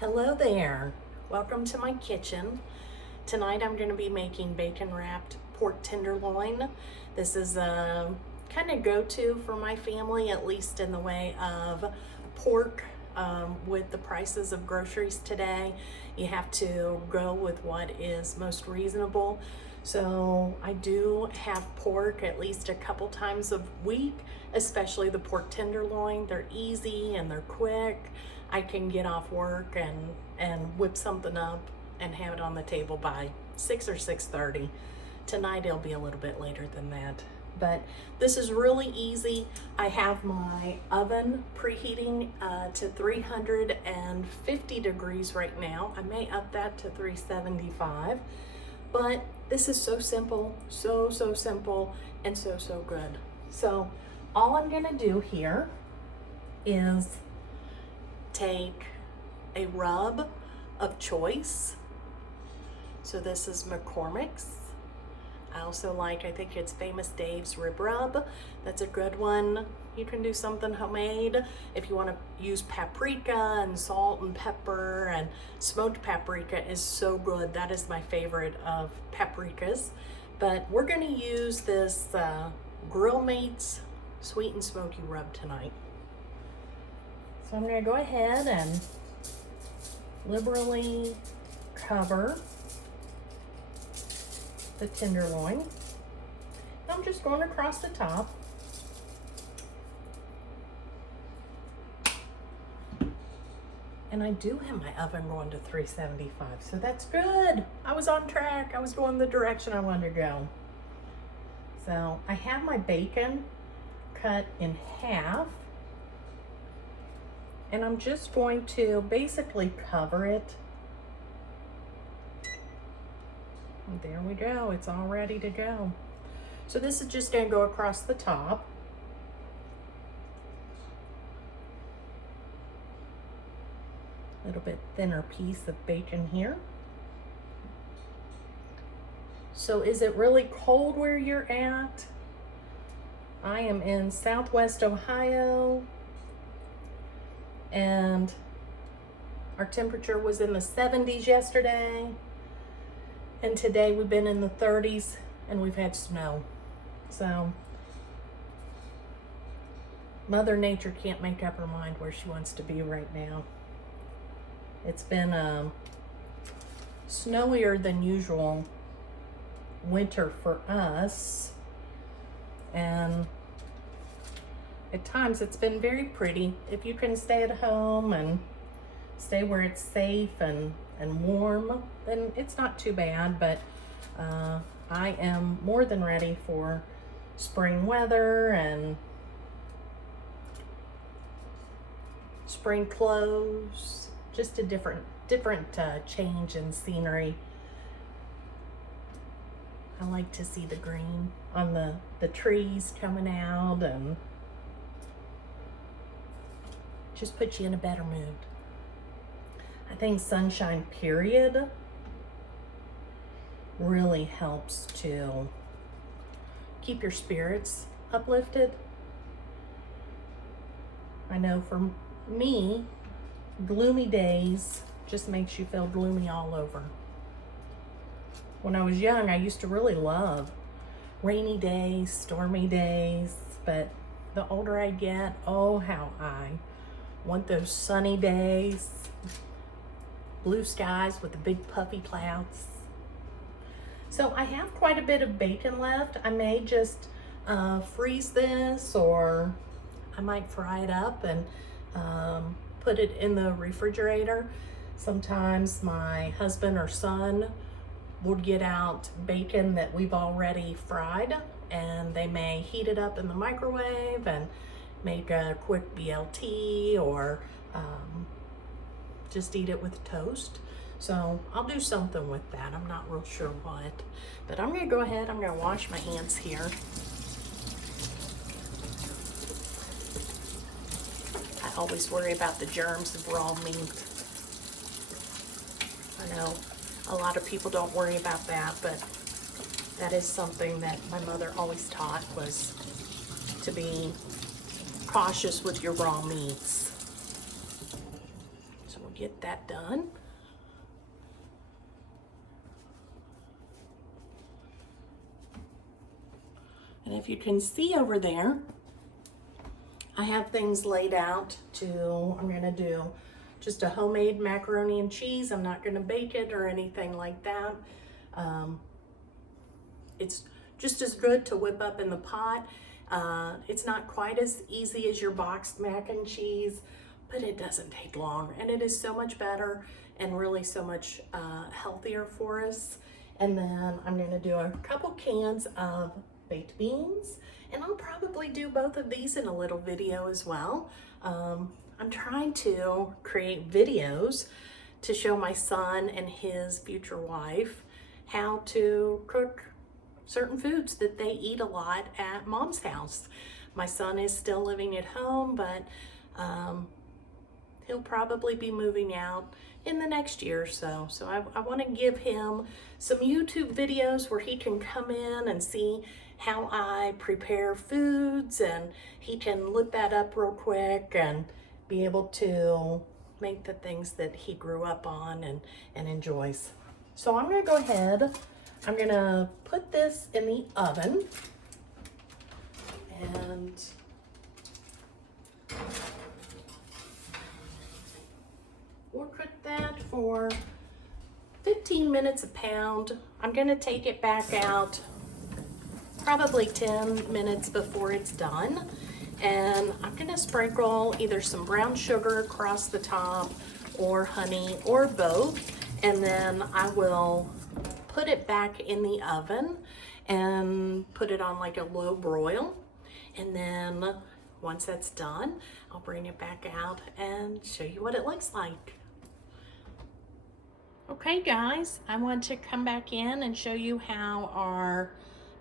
Hello there. Welcome to my kitchen. Tonight I'm going to be making bacon wrapped pork tenderloin. This is a kind of go-to for my family, at least in the way of pork. With the prices of groceries today, you have to go with what is most reasonable. So I do have pork at least a couple times a week, especially the pork tenderloin. They're easy and they're quick. I can get off work and whip something up and have it on the table by 6 or 6:30. Tonight it'll be a little bit later than that. But this is really easy. I have my oven preheating to 350 degrees right now. I may up that to 375. But this is so simple, so simple, and so good. So all I'm gonna do here is take a rub of choice. So this is McCormick's. I also like, I think it's Famous Dave's rib rub. That's a good one. You can do something homemade. If you want to use paprika and salt and pepper, and smoked paprika is so good. That is my favorite of paprikas. But we're going to use this Grill Mates Sweet and Smoky Rub tonight. So I'm going to go ahead and liberally cover the tenderloin. I'm just going across the top. And I do have my oven going to 375, so that's good. I was on track. I was going the direction I wanted to go. So I have my bacon cut in half. And I'm just going to basically cover it. And there we go, it's all ready to go. So this is just gonna go across the top. A little bit thinner piece of bacon here. So is it really cold where you're at? I am in Southwest Ohio, and our temperature was in the 70s yesterday. And today we've been in the 30s and we've had snow. So Mother Nature can't make up her mind where she wants to be right now. It's been snowier than usual winter for us. And at times it's been very pretty. If you can stay at home and stay where it's safe and warm, then it's not too bad. But I am more than ready for spring weather and spring clothes. Just a different change in scenery. I like to see the green on the trees coming out, and just puts you in a better mood. I think sunshine, period, really helps to keep your spirits uplifted. I know for me, gloomy days just makes you feel gloomy all over. When I was young, I used to really love rainy days, stormy days, but the older I get, oh, how I want those sunny days. Blue skies with the big puffy clouds. So I have quite a bit of bacon left. I may just freeze this, or I might fry it up and put it in the refrigerator. Sometimes my husband or son would get out bacon that we've already fried, and they may heat it up in the microwave and make a quick BLT, or just eat it with toast. So I'll do something with that. I'm not real sure what, but I'm gonna go ahead, I'm gonna wash my hands here. I always worry about the germs of raw meat. I know a lot of people don't worry about that, but that is something that my mother always taught, was to be cautious with your raw meats. get that done. And if you can see over there, I have things laid out I'm gonna do just a homemade macaroni and cheese. I'm not gonna bake it or anything like that. It's just as good to whip up in the pot. It's not quite as easy as your boxed mac and cheese, but it doesn't take long, and it is so much better and really so much healthier for us. And then I'm gonna do a couple cans of baked beans, and I'll probably do both of these in a little video as well. I'm trying to create videos to show my son and his future wife how to cook certain foods that they eat a lot at mom's house. My son is still living at home, but he'll probably be moving out in the next year or so. So I want to give him some YouTube videos where he can come in and see how I prepare foods, and he can look that up real quick and be able to make the things that he grew up on and enjoys. So I'm gonna go ahead, I'm gonna put this in the oven, and we'll cook that for 15 minutes a pound. I'm gonna take it back out probably 10 minutes before it's done. And I'm gonna sprinkle either some brown sugar across the top or honey or both. And then I will put it back in the oven and put it on like a low broil. And then once that's done, I'll bring it back out and show you what it looks like. Okay guys, I want to come back in and show you how our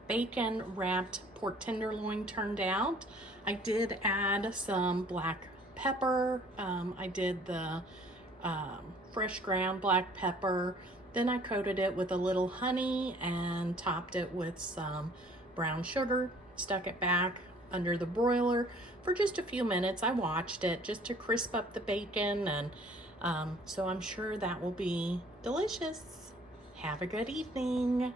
bacon wrapped pork tenderloin turned out. I did add some black pepper. I did the fresh ground black pepper. Then I coated it with a little honey and topped it with some brown sugar. Stuck it back under the broiler for just a few minutes. I watched it just to crisp up the bacon, and so I'm sure that will be delicious. Have a good evening.